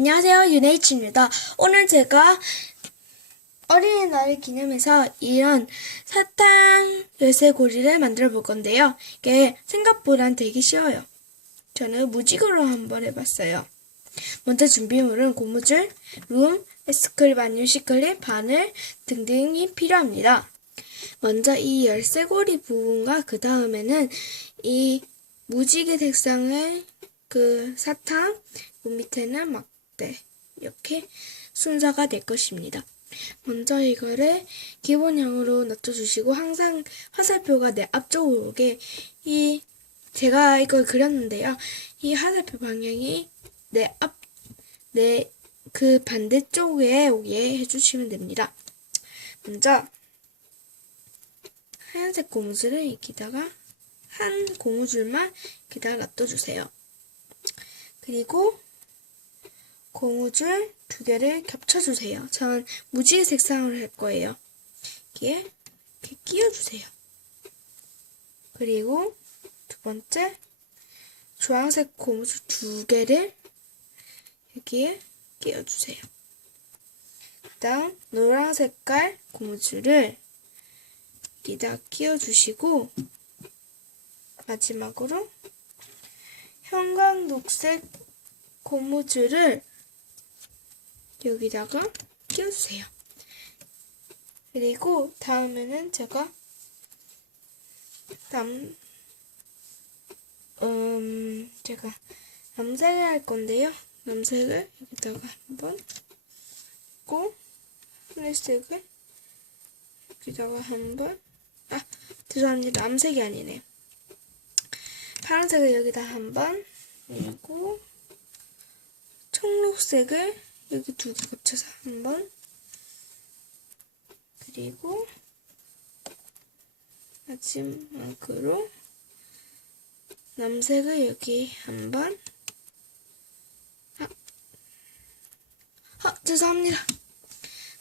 안녕하세요. 유네이치입니다. 오늘 제가 어린이날을 기념해서 이런 사탕 열쇠고리를 만들어 볼 건데요. 이게 생각보단 되게 쉬워요. 저는 무직으로 한번 해봤어요. 먼저 준비물은 고무줄, 룸, 에스클립, 안유시클립, 바늘 등등이 필요합니다. 먼저 이 열쇠고리 부분과 그 다음에는 이 무지개 색상의 그 사탕, 그 밑에는 막 대 이렇게 순서가 될 것입니다. 먼저 이거를 기본형으로 놔둬주시고 항상 화살표가 내 앞쪽으로 오게 이 제가 이걸 그렸는데요. 이 화살표 방향이 내 앞, 내 그 반대쪽에 오게 해주시면 됩니다. 먼저 하얀색 고무줄을 여기다가 한 고무줄만 여기다가 놔둬주세요. 그리고 고무줄 두 개를 겹쳐주세요. 전 무지개 색상으로 할 거예요. 여기에 이렇게 끼워주세요. 그리고 두 번째 주황색 고무줄 두 개를 여기에 끼워주세요. 그 다음 노란 색깔 고무줄을 여기다 끼워주시고 마지막으로 형광 녹색 고무줄을 여기다가 끼워주세요. 그리고 다음에는 제가 남, 음, 제가 남색을 할 건데요. 남색을 여기다가 한번 고 하늘색을 여기다가 한번 아 죄송합니다. 남색이 아니네. 파란색을 여기다 한번 그리고 청록색을 여기 두 개 겹쳐서 한 번 그리고 마지막으로 남색을 여기 한 번 아, 아 죄송합니다.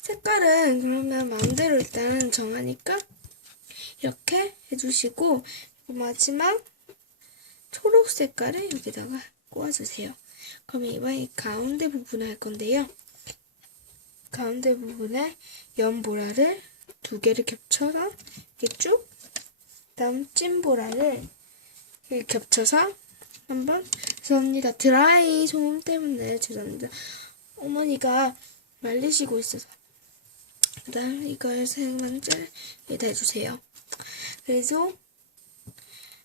색깔은 그러면 마음대로 일단은 정하니까 이렇게 해주시고 마지막 초록 색깔을 여기다가 꽂아주세요. 그럼 이번에 가운데 부분을 할 건데요. 가운데 부분에 연보라를 두 개를 겹쳐서 이렇게 쭉 다음 찐보라를 이렇게 겹쳐서 한번 죄송합니다. 드라이 소음 때문에 죄송합니다. 어머니가 말리시고 있어서 그다음 이걸 세 번째 여기다 해주세요. 그래서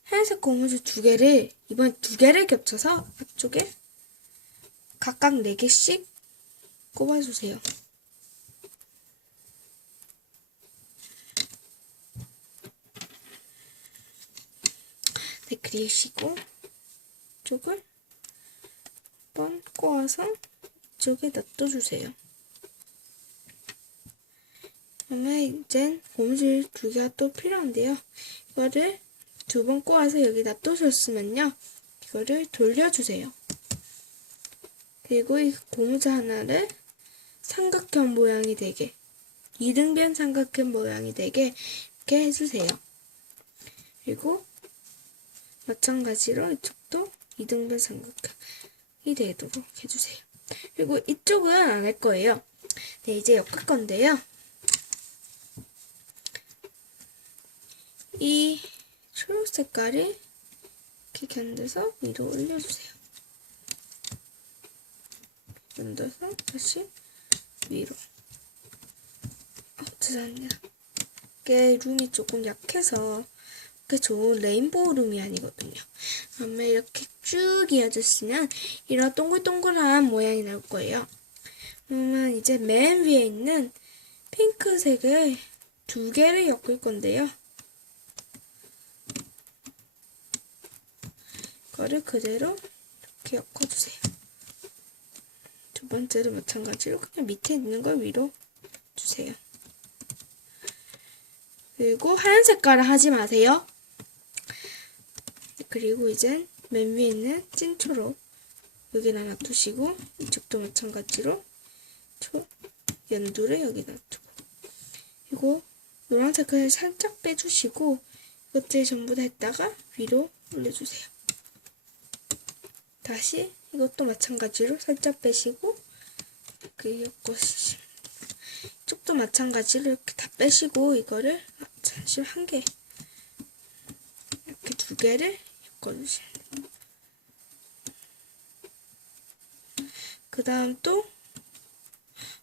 하얀색 고무줄 두 개를 이번 두 개를 겹쳐서 앞쪽에 각각 네 개씩 꼽아주세요. 네, 그리시고 이쪽을 한번 꼬아서 이쪽에 놔둬주세요. 그러면 이젠 고무줄 두 개가 또 필요한데요. 이거를 두 번 꼬아서 여기 놔두셨으면요. 이거를 돌려주세요. 그리고 이 고무줄 하나를 삼각형 모양이 되게 이등변 삼각형 모양이 되게 이렇게 해주세요. 그리고 마찬가지로 이쪽도 이등변 삼각형이 되도록 해주세요. 그리고 이쪽은 안 할 거예요. 네, 이제 엮을 건데요. 이 초록 색깔을 이렇게 견뎌서 위로 올려주세요. 견뎌서 다시 위로. 어, 죄송합니다. 이게 룸이 조금 약해서 그렇게 좋은 레인보우 룸이 아니거든요. 그러면 이렇게 쭉 이어졌으면 이런 동글동글한 모양이 나올 거예요. 그러면 이제 맨 위에 있는 핑크색을 두 개를 엮을 건데요. 이거를 그대로 이렇게 엮어주세요. 두 번째도 마찬가지로 그냥 밑에 있는 걸 위로 주세요. 그리고 하얀 색깔을 하지 마세요. 그리고 이젠 맨 위에 있는 찐초록 여기다 놔두시고 이쪽도 마찬가지로 초, 연두를 여기 놔두고 그리고 노란색을 살짝 빼주시고 이것들 전부 다 했다가 위로 올려주세요. 다시 이것도 마찬가지로 살짝 빼시고 엮어주시면 이쪽도 마찬가지로 이렇게 다 빼시고 이거를 잠시만 한 개 이렇게 두 개를 엮어주시면 돼요. 그 다음 또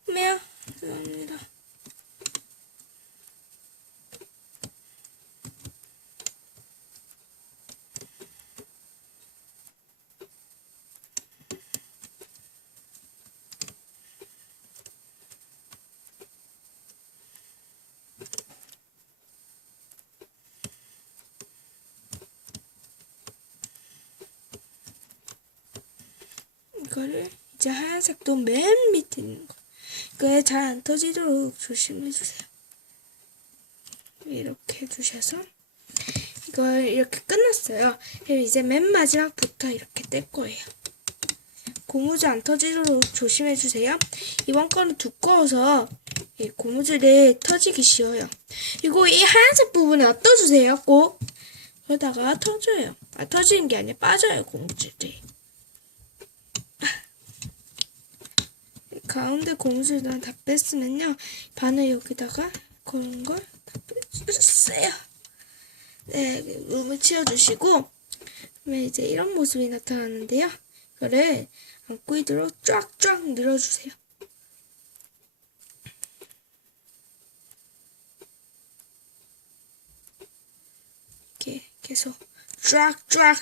매야 죄송합니다. 이거를 이제 하얀색도 맨 밑에 있는 거. 그게 잘 안 터지도록 조심해 주세요. 이렇게 해주셔서 이걸 이렇게 끝났어요. 그럼 이제 맨 마지막부터 이렇게 뗄 거예요. 고무줄 안 터지도록 조심해 주세요. 이번 거는 두꺼워서 이 고무줄이 터지기 쉬워요. 그리고 이 하얀색 부분에 놔둬주세요. 꼭. 그러다가 터져요. 아, 터지는 게 아니라 빠져요, 고무줄이. 가운데 고무줄만 다 뺐으면요. 바늘 여기다가 그런 걸 다 빼주세요. 네, 몸을 치워주시고, 그러면 이제 이런 모습이 나타나는데요. 이거를 안구이대로 쫙쫙 늘어주세요. 이렇게 계속 쫙쫙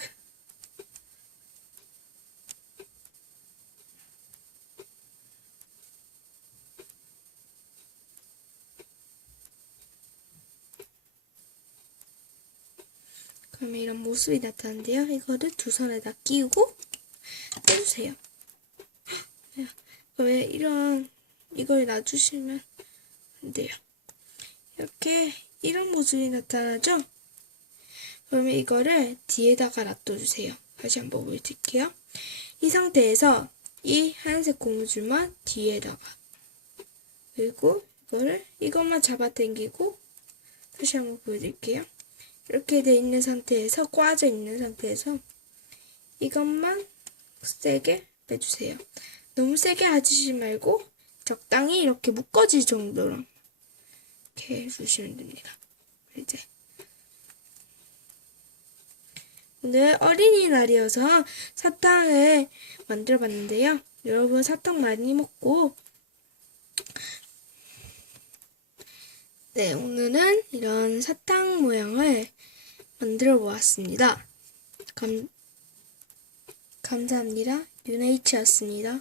그러면 이런 모습이 나타나는데요. 이거를 두 손에다 끼우고 빼주세요. 왜 이런 이걸 놔주시면 안 돼요. 이렇게 이런 모습이 나타나죠? 그러면 이거를 뒤에다가 놔둬주세요. 다시 한번 보여드릴게요. 이 상태에서 이 하얀색 고무줄만 뒤에다가 그리고 이거를 이것만 잡아당기고 다시 한번 보여드릴게요. 이렇게 돼 있는 상태에서 꽈져 있는 상태에서 이것만 세게 빼주세요. 너무 세게 하지 말고 적당히 이렇게 묶어질 정도로 이렇게 해주시면 됩니다. 이제 오늘 어린이날이어서 사탕을 만들어 봤는데요. 여러분 사탕 많이 먹고 네, 오늘은 이런 사탕 모양을 만들어 보았습니다. 감, 감사합니다. 유네이치였습니다.